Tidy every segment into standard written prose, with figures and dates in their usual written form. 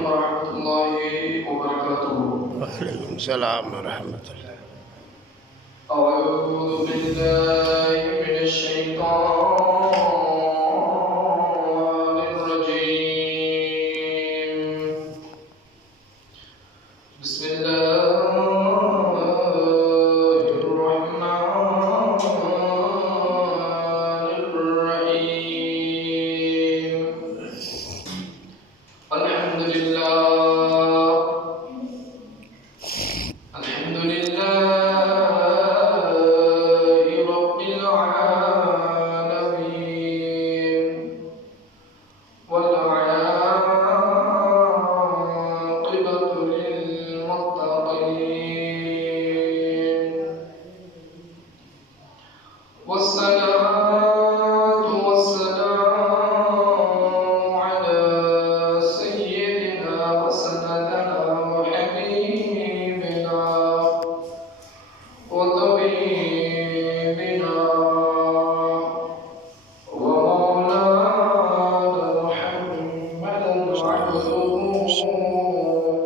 عليكم ورحمة الله وبركاته. وعليكم السلام ورحمة الله. أعوذ بالله من الشيطان الرجيم. بسم الله الرحمن الرحيم. الحمد لله الحمد لله رب العالمين والعاقبة للمتقين والصلاة والسلام على سيدنا وسندنا وحبيبنا وطبيبنا ومولانا محمدا عبده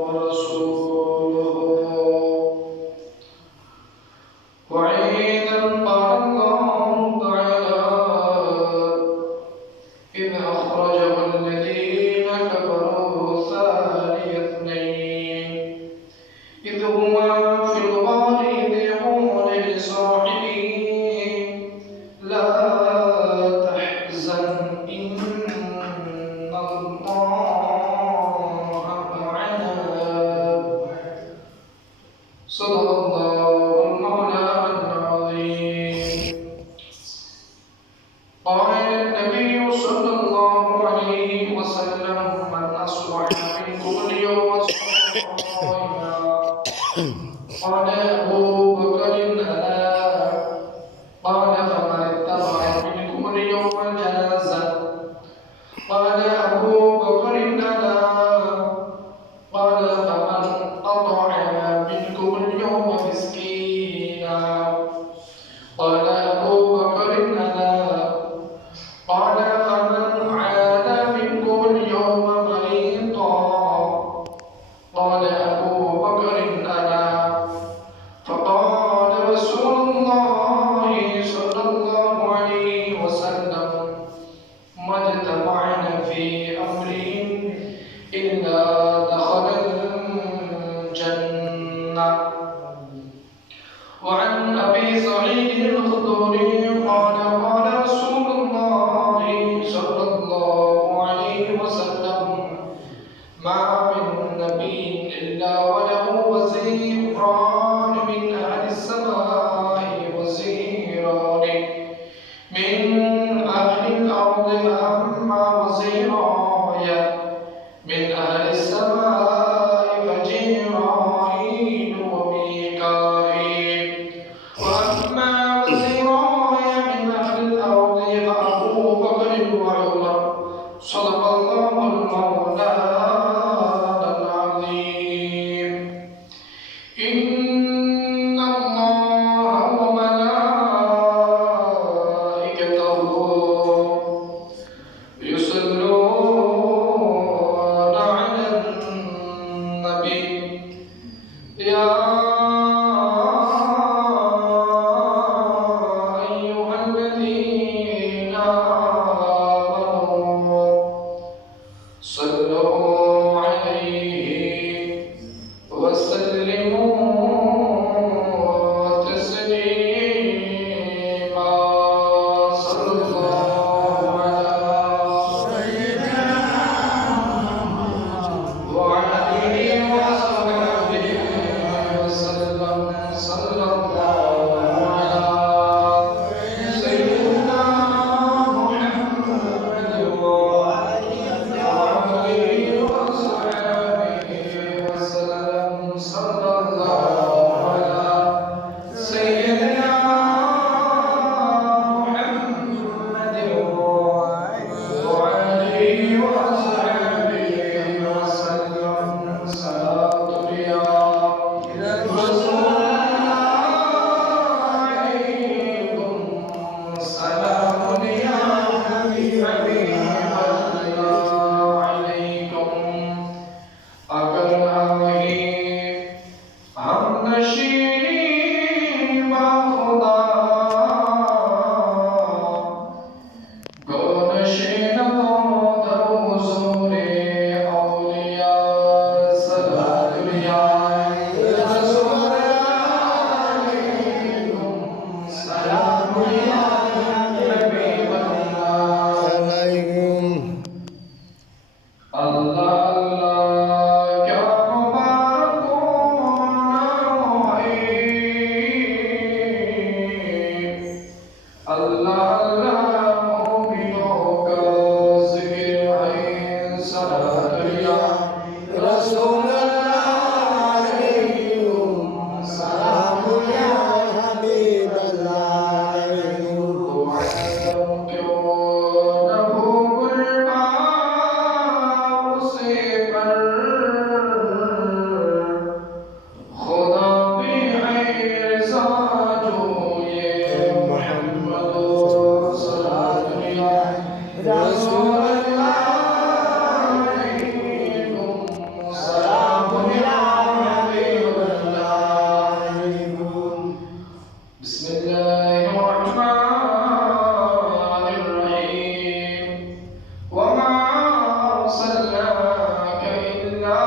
ورسوله وعيدا قال الله تعالى إذ أخرجه الذين كفروا ثاني اثنين إذ هما في الغار إذ يقول لصاحبه لا تحزن إن الله معنا صدق الله المولانا العظيم. قال النبي صلى الله عليه وسلم من أصبح منكم اليوم صائما قال أبو بكر ألا قال فمن اتبع منكم اليوم جنازة قال أبو بكر ألا قال فمن أطعم منكم اليوم مسكينا قال أبو بكر ألا قال فمن عاد منكم اليوم مريضا قال أبو بكر ألا فقال رسول الله صلى الله عليه وسلم ما اجتمعنا في أمر إلا دخل الجنة. وعن أبي سعيد الخدري قال قال رسول الله صلى الله عليه وسلم ما من نبي إلا وله وزيران من أهل السماء وزيران من أهل الأرض أما وزيراي من أهل السماء فجبرائيل وميكائيل وأما وزيراي من أهل الأرض فأبو بكر وعمر صدق الله المولانا العظيم. إن الله وملائكته يصلون على النبي يا أيها الذين آمنوا صلوا عليه وسلموا تسليما. صلى الله على وعلى آله وصحبه وسلم. صلى الله على سيدنا محمد وعلى آله अल्लाह अल्लाह क्या मुबारक नाम है अल्लाह अल्लाह मोमिनों का जिक्र है सलात या रसूल अल्लाह अलैकुम सलाम या हबीब अल्लाह अलैकुम क्यों न भूल उसे पर खुदा भी है रज़ा जो ये मोहम्मद सल्लल्लाहु अलैहि रसूल अल्लाह अलैकुम सलाम या हबीब अल्लाह अलैकुम बिस्मिल्लाहिर रहमानिर रहीम वमा अरसलनाका इल्ला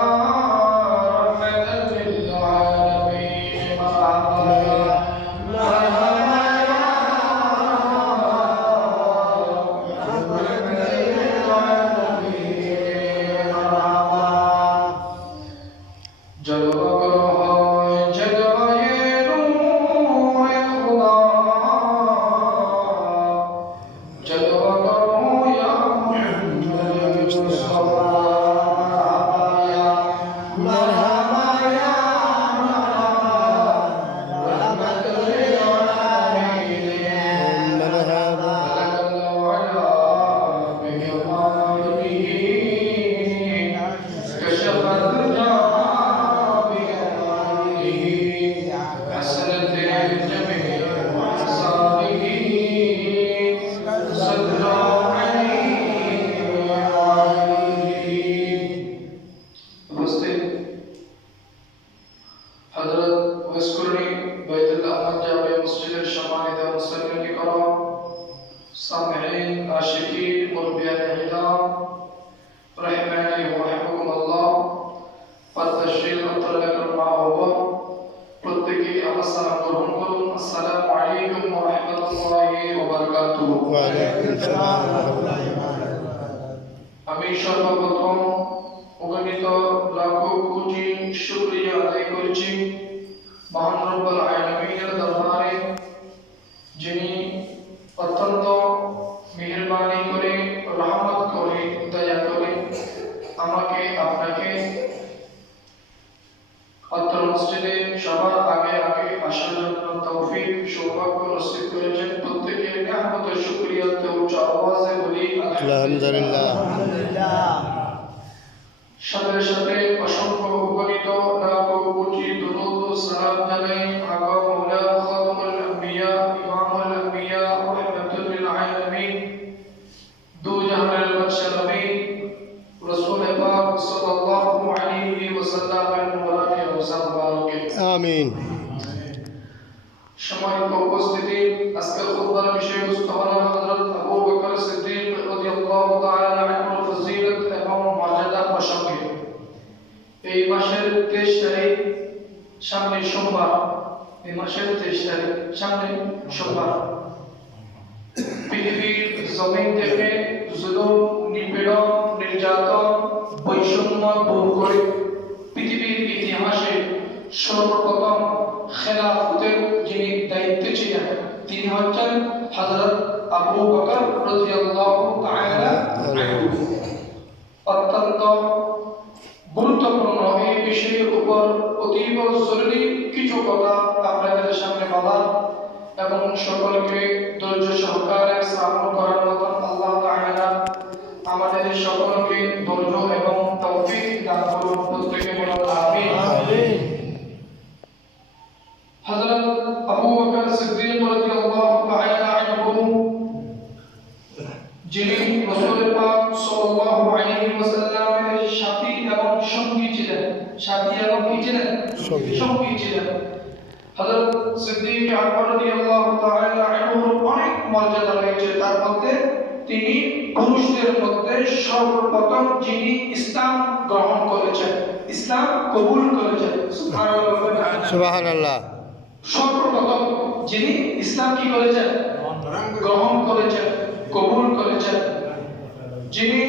रहमतल लिल आलमीन जलवा करो है जलवाए नूर खुदा जलवा करो या मोहम्मद मुस्तफा या मरहबा या रहमतुल लिल आलमीन मरहबा हजरत वस्कुरनी बैतुल्लाह अहमद जामे मस्जिद शमानिद मुसल्लिन के करम सामईन आशिकीन मुरब्बियान इहतराम रहमानी व रहमुकुम अल्लाह पर तशरीफ अतरकम माहुवा प्रत्येकी আমার সালাম গ্রহণ করুন আসসালামু আলাইকুম ওয়া রাহমাতুল্লাহি ওয়া বারাকাতুহু ওয়া আলাইকুম আসসালাম ওয়া রাহমাতুল্লাহি ওয়া বারাকাতুহু আমি সর্বপ্রথম অগণিত লাখো কোটি শুকরিয়া আদায় করছি মহান রব্বুল আলামিনের দরবারে যিনি অত্যন্ত মেহেরবানি করে রহমত করে দয়া করে আমাকে আপনাকে অত্র মসজিদে সবার আগে আগে আসার জন্য তৌফিক সৌভাগ্য নসিব করেছেন প্রত্যেকের নিয়ামতের শুকরিয়া তে উচ্চ আওয়াজে বলি আলহামদুলিল্লাহ সাথে সাথে অসংখ্য অগণিত লাখ কোটি দুরূদ ও সালাম জানাই আকা মাওলা খাতামুল আম্বিয়া ইমামুল আম্বিয়া রাহমাতুল লিল আলামিন দু জাহানের বাদশা নবী রাসূল পাক সাল্লাল্লাহু আলাইহি ওয়াসাল্লাম এর মুবারক রওজা মুবারক আমিন সম্মানিত উপস্থিতি আজকের খুতবার বিষয়বস্তু হলো হযরত আবু বকর সিদ্দিক রাদিয়াল্লাহু তাআলা আনহুর ফজিলত এবং মর্যাদা প্রসঙ্গে এই মাসের 23 তারিখ সামনে সোমবার এই মাসের 23 তারিখ সামনে সোমবার পৃথিবীর জমিন থেকে জুলুম নিপীড়ন নির্যাতন বৈষম্য দূর করে পৃথিবীর ইতিহাসে সর্বপ্রথম খেলাফতের যিনি দায়িত্বে ছিলেন তিনি হচ্ছেন হযরত আবু বকর রাদিয়াল্লাহু তাআলা আনহু অত্যন্ত গুরুত্বপূর্ণ এই বিষয়ের উপর অতীব জরুরি কিছু কথা আপনাদের সামনে বলা এবং সকলকে ধৈর্য সহকারে শ্রবণ করার মতন আল্লাহ তাআলা আমাদের সকলকে ধৈর্য এবং তৌফিক দান করুন প্রত্যেকে বলুন আমিন হযরত আবু বকর সিদ্দিক রাদিয়াল্লাহু তাআলা আনহু যিনি রাসূল পাক সাল্লাল্লাহু আলাইহি ওয়াসাল্লামের সাথী এবং সঙ্গী ছিলেন সাথী এবং কি ছিলেন সঙ্গী ছিলেন হযরত সিদ্দিক আকবর রাদিয়াল্লাহু তাআলা আনহুর অনেক মর্যাদা রয়েছে তার মধ্যে তিনি পুরুষদের মধ্যে সর্বপ্রথম যিনি ইসলাম গ্রহণ করেছেন ইসলাম কবুল করেছেন সুবহানাল্লাহ সর্বপ্রথম যিনি ইসলাম কি করেছেন গ্রহণ করেছেন কবুল করেছেন যিনি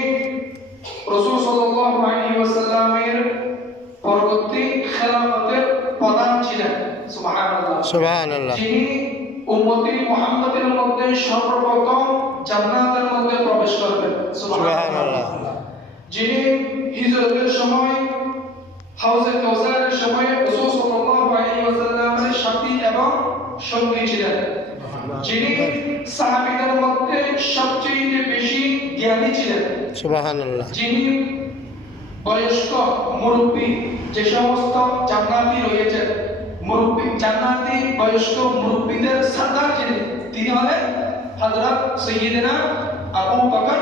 রাসূল সাল্লাল্লাহু আলাইহি ওয়াসাল্লামের পরবর্তী খেলাফতের প্রধান ছিলেন। সুবহানাল্লাহ। সুবহানাল্লাহ। যিনি উম্মতি মুহাম্মাদের মধ্যে সর্বপ্রথম জান্নাতের মধ্যে প্রবেশ করবেন। সুবহানাল্লাহ। যিনি হিজরতের সময় হাউজে কাউসারের সময় রাসূল সাল্লাল্লাহু আলাইহি ওয়াসাল্লামের সাথী এবং সঙ্গী ছিলেন। যিনি সাহাবীদের মধ্যে সবচেয়ে বেশি জ্ঞানী ছিলেন। সুবহানাল্লাহ। যিনি বয়স্ক মুরব্বী, যে সমস্ত জান্নাতি রয়েছে মুরব্বী, জান্নাতি বয়স্ক মুরব্বীদের সরদার যিনি, তিনি হলেন হযরত সাইয়্যিদনা আবু বকর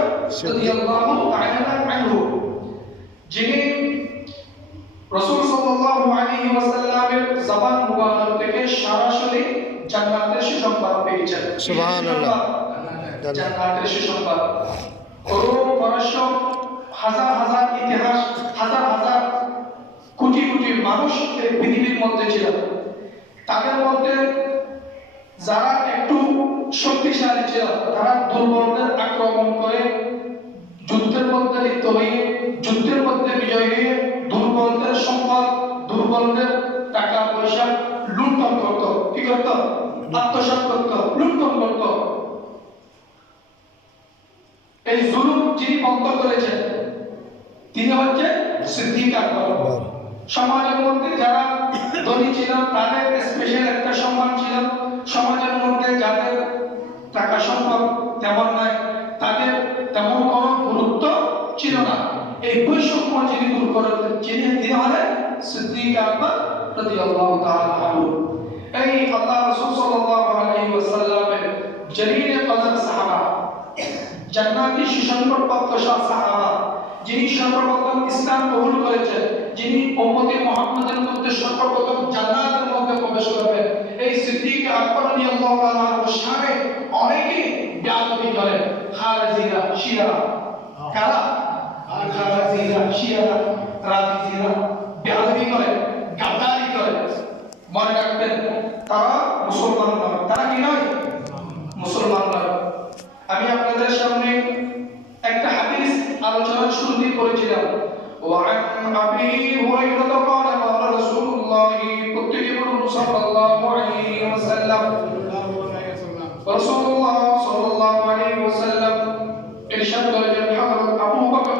রাদিয়াল্লাহু তাআলা আনহু। যিনি রাসূল সাল্লাল্লাহু আলাইহি ওয়াসাল্লামের জবান মুবারক থেকে সরাসরি জান্নাতের সুসংবাদ পেয়েছেন। সুবহানাল্লাহ। জান্নাতের সুসংবাদ। করুণ পরাশর, হাজার হাজার ইতিহাস, হাজার হাজার কোটি কোটি মানুষ এই পৃথিবীর মধ্যে ছিল। তাদের মধ্যে যারা একটু শক্তিশালী ছিল, তারা দুর্বলদের আক্রমণ করে যুদ্ধের মধ্যে লিপ্ত হয়ে, যুদ্ধের মধ্যে বিজয় হয়ে দুর্বলদের সম্পদ, দুর্বলদের টাকা পয়সা লুণ্ঠন করত। কি করত? আত্মসাৎ করত, লুণ্ঠন করত। এই জুলুম যিনি বন্ধ করেছেন তিনি হচ্ছে সিদ্দিক আকবর। সমাজের মধ্যে যারা ধনী ছিল তাদের স্পেশাল একটা সম্মান ছিল, সমাজের মধ্যে যাদের টাকা সম্পদ তেমন নাই তাদের তেমন কোনো গুরুত্ব ছিল না। এই বৈষম্য যিনি দূর করতেন তিনি হলেন সিদ্দিক আকবর রাদিয়াল্লাহু তাআলা আনহু। এই আল্লাহ রাসূল সাল্লাল্লাহু আলাইহি ওয়াসাল্লামের জলিল কদর সাহাবা, জান্নাতি সুসংবাদপ্রাপ্ত সাহাবা, যিনি সর্বপ্রথম ইসলাম কবুল করেছেন, যিনি উম্মতে মুহাম্মাদের মধ্যে সর্বপ্রথম জান্নাতের মধ্যে প্রবেশ করবেন, এই সিদ্দিক আকবর রাদিয়াল্লাহু তাআলা আনহুর শানে অনেকেই বেয়াদবি করেন। খারেজিরা, শিয়ারা, কারা? খারেজিরা, শিয়ারা, রাফিজিরা বেয়াদবি করে, গাদ্দারি করে। মনে রাখবেন, তারা মুসলমান নয়। তারা কি নয়? মুসলমান নয়। আমি আপনাদের সামনে একটা হাদিস আলোচনার শুরুতেই করেছিলাম। وعن أبي هريرة قال قال رسول الله صلى الله عليه وسلم رسول الله صلى الله عليه وسلم ارشاد করেছেন হযরত আবু বকর